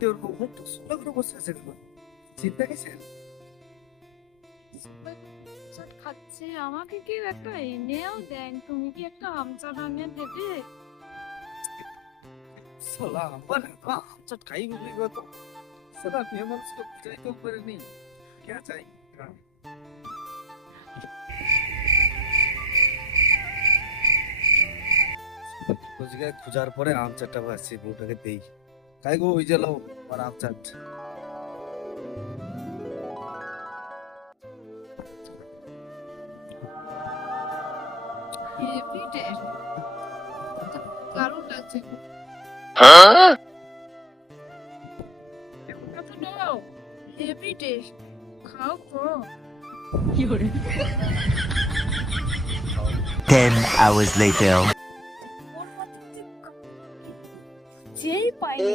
তোর মুখ তো সোলা করে বসে আছে কেন? চিন্তা গেছেন? খাচ্ছে আমাকে কি একটা এনেও দেন, তুমি কি একটা আমচা বানিয়ে দেবে? সোলা আমার চট খাই বুঝলি কত সোলা মেয়ে মানুষকে বুঝাইতেও পারেনি কে চাই বুঝগে খোঁজার পরে আম চারটা বাসছি বউটাকে দেই খাই গো ওই যে লো আর আম চাট হেভি টেস্ট, দারুণ লাগছে। এত নাও, হেভি টেস্ট, খাও খাও। 10 hours later. ওর মধ্যে যেই পাইনি।